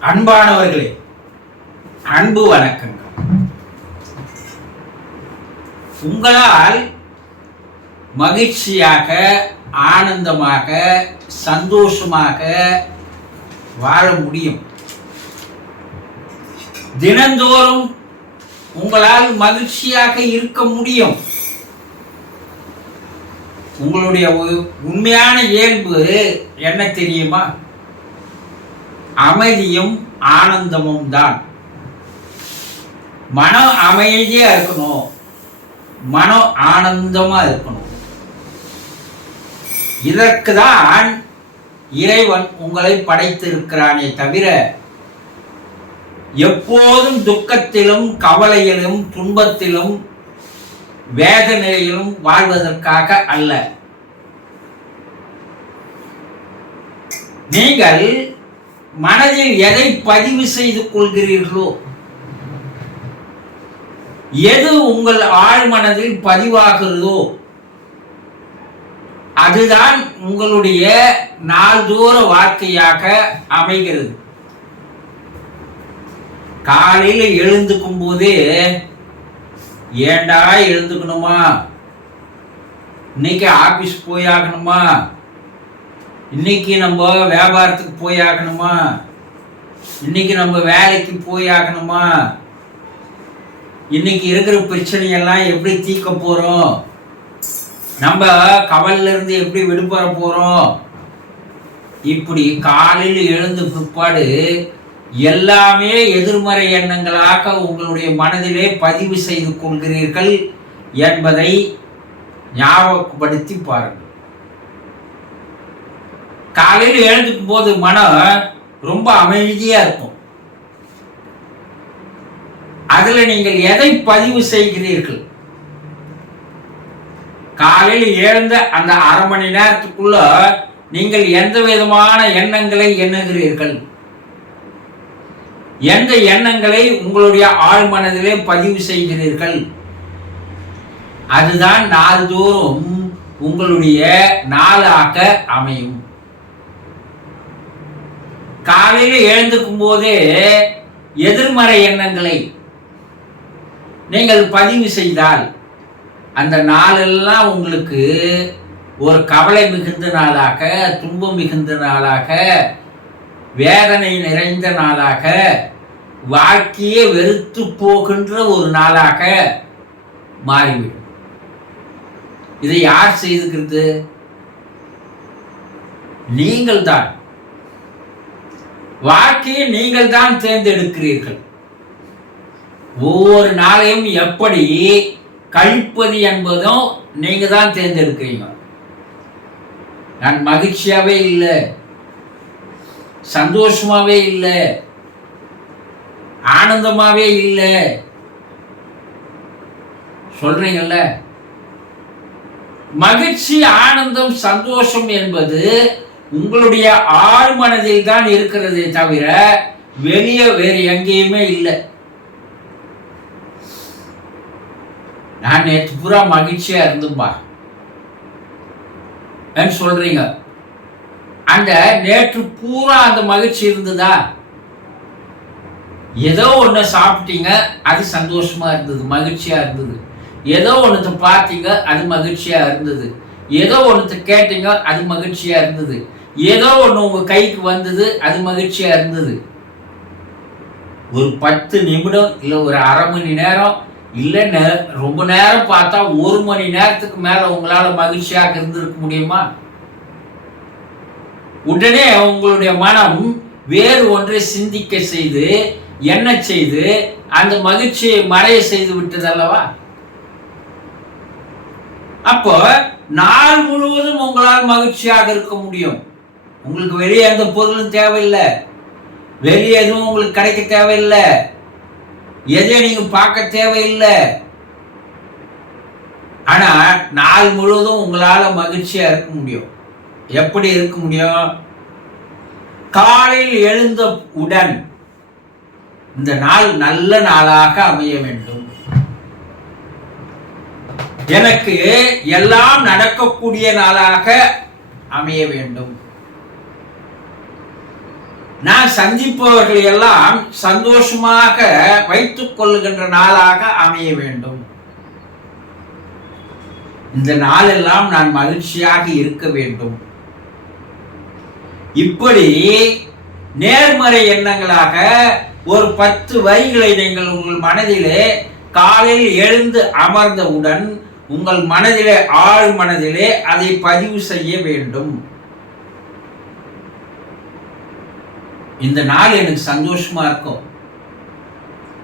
அன்பானவர்களே அன்பு வணக்கங்கள். உங்களால் மகிழ்ச்சியாக ஆனந்தமாக சந்தோஷமாக வாழ முடியும். தினந்தோறும் உங்களால் மகிழ்ச்சியாக இருக்க முடியும். உங்களுடைய உ- உண்மையான இயல்பு என்ன தெரியுமா? அமைதியும் ஆனந்தமும் தான். மனம் அமைதியா இருக்கணும். மனம் ஆனந்தமா இருக்கணும். இதற்கு தான் இறைவன் உங்களை படைத்திருக்கிறானே தவிர எப்போதும் துக்கத்திலும் கவலையிலும் துன்பத்திலும் வேதனையிலும் வாழ்வதற்காக அல்ல. நீங்கள் மனதில் எதை பதிவு செய்து கொள்கிறீர்களோ எது உங்கள் ஆழ் மனதில் பதிவாகிறதோ அதுதான் உங்களுடைய நாள்தோற வாழ்க்கையாக அமைகிறது. காலையில எழுந்துக்கும் போது ஏண்டா எழுந்துக்கணுமா? இன்னைக்கு ஆபீஸ் போய் ஆகணுமா இன்னைக்கு நம்ம வியாபாரத்துக்கு போய் ஆகணுமா? இன்னைக்கு நம்ம வேலைக்கு போய் ஆகணுமா? இன்னைக்கு இருக்கிற பிரச்சனையெல்லாம் எப்படி தீர்க்க போறோம்? நம்ம கவல்ல இருந்து எப்படி விடுபட போறோம்? இப்படி காலையில் எழுந்த பிற்பாடு எல்லாமே எதிர்மறை எண்ணங்களாக உங்களுடைய மனதிலே பதிவு செய்து கொள்கிறீர்கள் என்பதை ஞாபகப்படுத்தி பாருங்கள். காலையில் எழுந்துக்கும் போது மனம் ரொம்ப அமைதியாக இருக்கும். அதில் நீங்கள் எதை பதிவு செய்கிறீர்கள்? காலையில் எழுந்த அந்த அரை மணி நேரத்துக்குள்ள நீங்கள் எந்த விதமான எண்ணங்களை எண்ணுகிறீர்கள்? எந்த எண்ணங்களை உங்களுடைய ஆழ்மனதிலே பதிவு செய்கிறீர்கள்? அதுதான் நாள்தோறும் உங்களுடைய நாளாக அமையும். காலையில் எழுந்துக்கும் போதே எதிர்மறை எண்ணங்களை நீங்கள் பதிவு செய்தால் அந்த நாளெல்லாம் உங்களுக்கு ஒரு கவலை மிகுந்த நாளாக துன்பம் மிகுந்த நாளாக வேதனை நிறைந்த நாளாக வாழ்க்கையே வெறுத்து போகின்ற ஒரு நாளாக மாறிவிடும். இதை யார் செய்துக்கிறது நீங்கள் தான் வாழ்க்கையை நீங்கள் தான் தேர்ந்தெடுக்கிறீர்கள். ஒவ்வொரு நாளையும் எப்படி கழிப்பது என்பதும் நீங்க தான் தேர்ந்தெடுக்கிறீங்க. நான் மகிழ்ச்சியாவே இல்லை. சந்தோஷமாவே இல்லை. ஆனந்தமாவே இல்லை. சொல்றீங்கல்ல? மகிழ்ச்சி ஆனந்தம் சந்தோஷம் என்பது உங்களுடைய ஆழ்மனதில் தான் இருக்கிறதே தவிர வெளியே வேறு எங்கேயுமே இல்லை. நான் நேற்று பூரா மகிழ்ச்சியா இருந்தும்பா சொல்றீங்க? அந்த நேற்று பூரா அந்த மகிழ்ச்சி இருந்ததா? ஏதோ ஒன்று சாப்பிட்டீங்க அது சந்தோஷமா இருந்தது மகிழ்ச்சியா இருந்தது. ஏதோ ஒன்றத்தை பார்த்தீங்க அது மகிழ்ச்சியா இருந்தது. ஏதோ ஒன்றத்தை கேட்டீங்க அது மகிழ்ச்சியா இருந்தது. ஏதோ ஒன்று உங்க கைக்கு வந்தது அது மகிழ்ச்சியா இருந்தது. ஒரு பத்து நிமிடம் இல்லை ஒரு அரை மணி நேரம் இல்லை நே- ரொம்ப நேரம் பார்த்தா ஒரு மணி நேரத்துக்கு மேல உங்களால மகிழ்ச்சியாக இருந்திருக்க முடியுமா? உடனே உங்களுடைய மனம் வேறு ஒன்றை சிந்திக்க செய்து என்ன செய்து அந்த மகிழ்ச்சியை மறைய செய்து விட்டதல்லவா அப்போ நாள் முழுவதும் உங்களால் மகிழ்ச்சியாக இருக்க முடியும். உங்களுக்கு வெளியே எந்த பொருளும் தேவையில்லை. வெளியே எதுவும் உங்களுக்கு கிடைக்க தேவையில்லை. எதையும் நீங்க பார்க்க தேவையில்லை. ஆனா நாள் முழுவதும் உங்களால மகிழ்ச்சியா இருக்க முடியும். எப்படி இருக்க முடியும்? காலையில் எழுந்த உடன் இந்த நாள் நல்ல நாளாக அமைய வேண்டும். எனக்கு எல்லாம் நடக்கக்கூடிய நாளாக அமைய வேண்டும். நான் சந்திப்பவர்கள் எல்லாம் சந்தோஷமாக வைத்துக் கொள்ளுகின்ற நாளாக அமைய வேண்டும். இந்த நாளெல்லாம் நான் மகிழ்ச்சியாக இருக்க வேண்டும். இப்படி நேர்மறை எண்ணங்களாக ஒரு பத்து வரிகளை நீங்கள் உங்கள் மனதிலே காலையில் எழுந்து அமர்ந்தவுடன் உங்கள் மனதிலே ஆழ் மனதிலே அதை பதிவு செய்ய வேண்டும். இந்த நாள் எனக்கு சந்தோஷமா இருக்கும்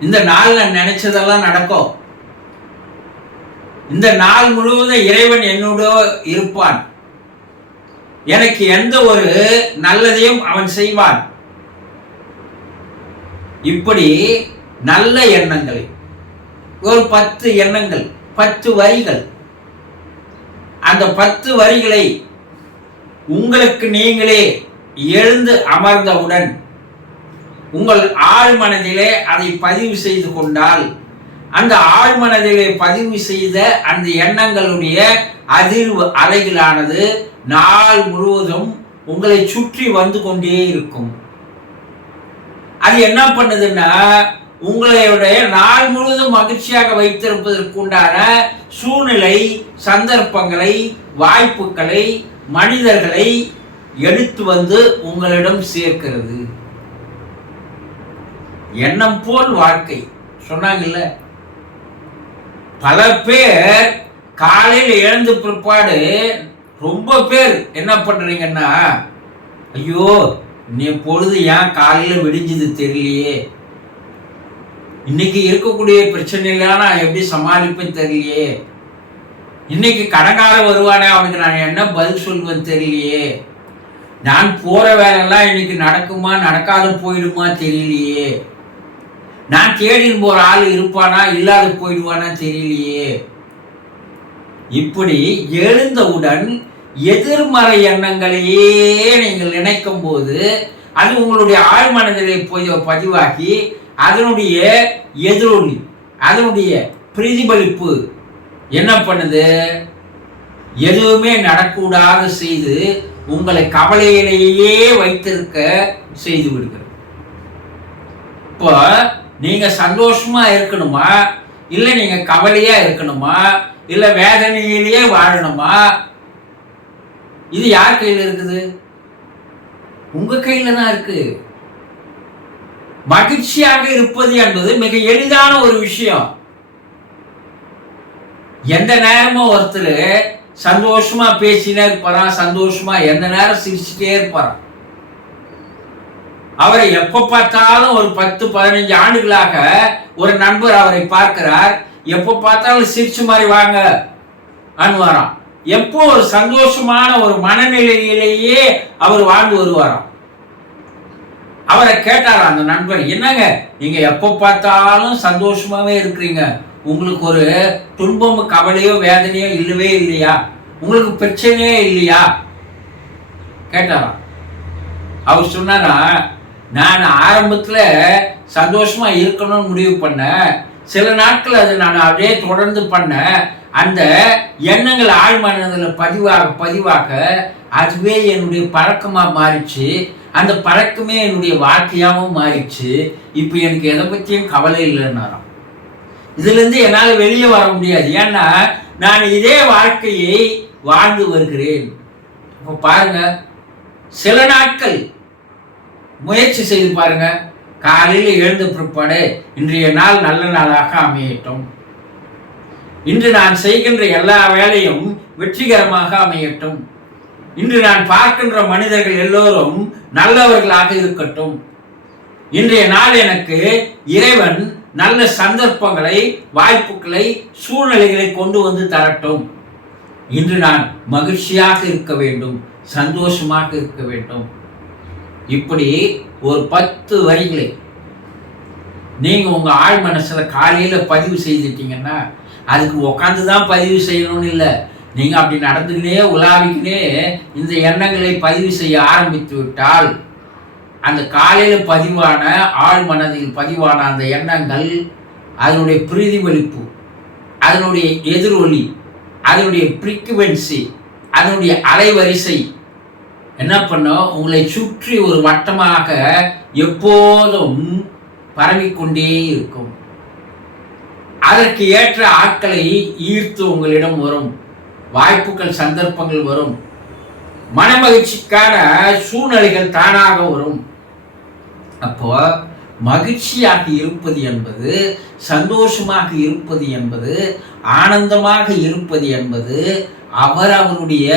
இந்த நாள் நான் நினைச்சதெல்லாம் நடக்கும் இந்த நாள் முழுவதும் இறைவன் என்னோட இருப்பான். எனக்கு எந்த ஒரு நல்லதையும் அவன் செய்வான். இப்படி நல்ல எண்ணங்களை ஒரு பத்து எண்ணங்கள் பத்து வரிகள். அந்த பத்து வரிகளை உங்களுக்கு நீங்களே எழுந்து அமர்ந்தவுடன் உங்கள் ஆழ்மனதிலே அதை பதிவு செய்து கொண்டால் அந்த ஆழ்மனதிலே பதிவு செய்த அந்த எண்ணங்களுடைய அதிர்வு அலைகளானது நாள் முழுவதும் உங்களை சுற்றி வந்து கொண்டே இருக்கும். அது என்ன பண்ணுதுன்னா உங்களுடைய நாள் முழுவதும் மகிழ்ச்சியாக வைத்திருப்பதற்குண்டான சூழ்நிலை சந்தர்ப்பங்களை வாய்ப்புகளை மனிதர்களை எடுத்து வந்து உங்களிடம் சேர்க்கிறது. எண்ணம் போல் வாழ்க்கை. சொன்னாங்கல்ல? பல பேர் காலையில் எழுந்து பிற்பாடு ரொம்ப பேர் என்ன பண்றீங்கன்னா ஐயோ நீ பொழுது ஏன் காலையில் விடிஞ்சது தெரியலையே? இன்னைக்கு இருக்கக்கூடிய பிரச்சனைலாம் நான் எப்படி சமாளிப்பேன் தெரியலையே? இன்னைக்கு கடங்காரம் வருவானே அவனுக்கு நான் என்ன பதில் சொல்வேன் தெரியலையே? நான் போற வேலையெல்லாம் இன்னைக்கு நடக்குமா நடக்காது போயிடுமா தெரியலையே. நான் தேடின்னு போற ஆள் இருப்பானா இல்லாத போயிடுவானா தெரியலையே. இப்படி எழுந்தவுடன் எதிர்மறை எண்ணங்களையே நீங்கள் நினைக்கும் போது அது உங்களுடைய ஆழ்மனதிலே போய் பதிவாகி அதனுடைய எதிரொலி அதனுடைய பிரதிபலிப்பு என்ன பண்ணுது? எதுவுமே நடக்கூடாது செய்து உங்களை கவலையிலேயே வைத்திருக்க செய்து விடுகிறது இப்போ நீங்க சந்தோஷமா இருக்கணுமா? இல்ல நீங்க கவலையா இருக்கணுமா? இல்ல வேதனையிலேயே வாழணுமா? இது யார் கையில் இருக்குது? உங்க கையில தான் இருக்கு. மகிழ்ச்சியாக இருப்பது என்பது மிக எளிதான ஒரு விஷயம். எந்த நேரமும் ஒருத்தர் சந்தோஷமா பேசினே இருப்பாரான் சந்தோஷமா எந்த நேரம் சிரிச்சுட்டே இருப்பாரான் அவரை எப்ப பார்த்தாலும் ஒரு பத்து பதினஞ்சு ஆண்டுகளாக ஒரு நண்பர் அவரை பார்க்கிறார். எப்ப பார்த்தாலும் சிரிச்சு மாதிரி வாங்க அனுவாராம் எப்போ ஒரு சந்தோஷமான ஒரு மனநிலையிலேயே அவர் வாழ்ந்து வருவாராம். அவரை கேட்டார் அந்த நண்பர் என்னங்க நீங்க எப்ப பார்த்தாலும் சந்தோஷமாவே இருக்கிறீங்க? உங்களுக்கு ஒரு துன்பம் கவலையோ வேதனையோ இல்லவே இல்லையா? உங்களுக்கு பிரச்சனையே இல்லையா? கேட்டாராம் அவர் சொன்னாரா நான் ஆரம்பத்தில் சந்தோஷமா இருக்கணும்னு முடிவு பண்ணேன் சில நாட்கள் அது நான் அப்படியே தொடர்ந்து பண்ணேன் அந்த எண்ணங்கள் ஆழ்மனதில் பதிவாக பதிவாக அதுவே என்னுடைய பழக்கமாக மாறிச்சு. அந்த பழக்கமே என்னுடைய வாழ்க்கையாகவும் மாறிச்சு. இப்போ எனக்கு எதை பற்றியும் கவலை இல்லைன்னாராம். இதுலேருந்து என்னால் வெளியே வர முடியாது. ஏன்னா நான் இதே வாழ்க்கையை வாழ்ந்து வருகிறேன். இப்போ பாருங்க சில நாட்கள் முயற்சி செய்து பாருங்க காலையில் எழுந்த பிற்பாடு இன்றைய நாள் நல்ல நாளாக அமையட்டும். இன்று நான் செய்கின்ற எல்லா வேலையும் வெற்றிகரமாக அமையட்டும். இன்று நான் பார்க்கின்ற மனிதர்கள் எல்லோரும் நல்லவர்களாக இருக்கட்டும். இன்றைய நாள் எனக்கு இறைவன் நல்ல சந்தர்ப்பங்களை வாய்ப்புகளை சூழ்நிலைகளை கொண்டு வந்து தரட்டும். இன்று நான் மகிழ்ச்சியாக இருக்க வேண்டும் சந்தோஷமாக இருக்க வேண்டும். இப்படி ஒரு பத்து வரிகளை நீங்கள் உங்கள் ஆழ் மனசில் காலையில் பதிவு செய்துட்டீங்கன்னா அதுக்கு உட்காந்து தான் பதிவு செய்யணும்னு இல்லை. நீங்கள் அப்படி நடந்துக்கினே உலாவிக்கினே இந்த எண்ணங்களை பதிவு செய்ய ஆரம்பித்து விட்டால் அந்த காலையில் பதிவான ஆழ் மனதில் பதிவான அந்த எண்ணங்கள் அதனுடைய பிரதிபலிப்பு அதனுடைய எதிரொலி அதனுடைய ஃப்ரீக்குவென்சி அதனுடைய அலைவரிசை என்ன பண்ணும்? உங்களை சுற்றி ஒரு வட்டமாக எப்போதும் பரவிக்கொண்டே இருக்கும். அதற்கு ஏற்ற ஆட்களை ஈர்த்து உங்களிடம் வரும். வாய்ப்புகள் சந்தர்ப்பங்கள் வரும். மனமகிழ்ச்சிக்கான சூழ்நிலைகள் தானாக வரும். அப்போ மகிழ்ச்சியாக இருப்பது என்பது சந்தோஷமாக இருப்பது என்பது ஆனந்தமாக இருப்பது என்பது அவர் அவருடைய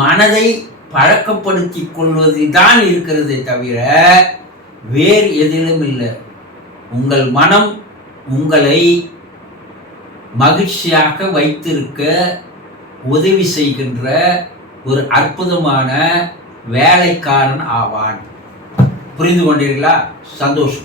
மனதை பழக்கப்படுத்தி கொள்வது தான் இருக்கிறதே தவிர வேறு எதிலும் இல்லை. உங்கள் மனம் உங்களை மகிழ்ச்சியாக வைத்திருக்க உதவி செய்கின்ற ஒரு அற்புதமான வேலைக்காரன் ஆவான். புரிந்து கொண்டீர்களா? சந்தோஷம்.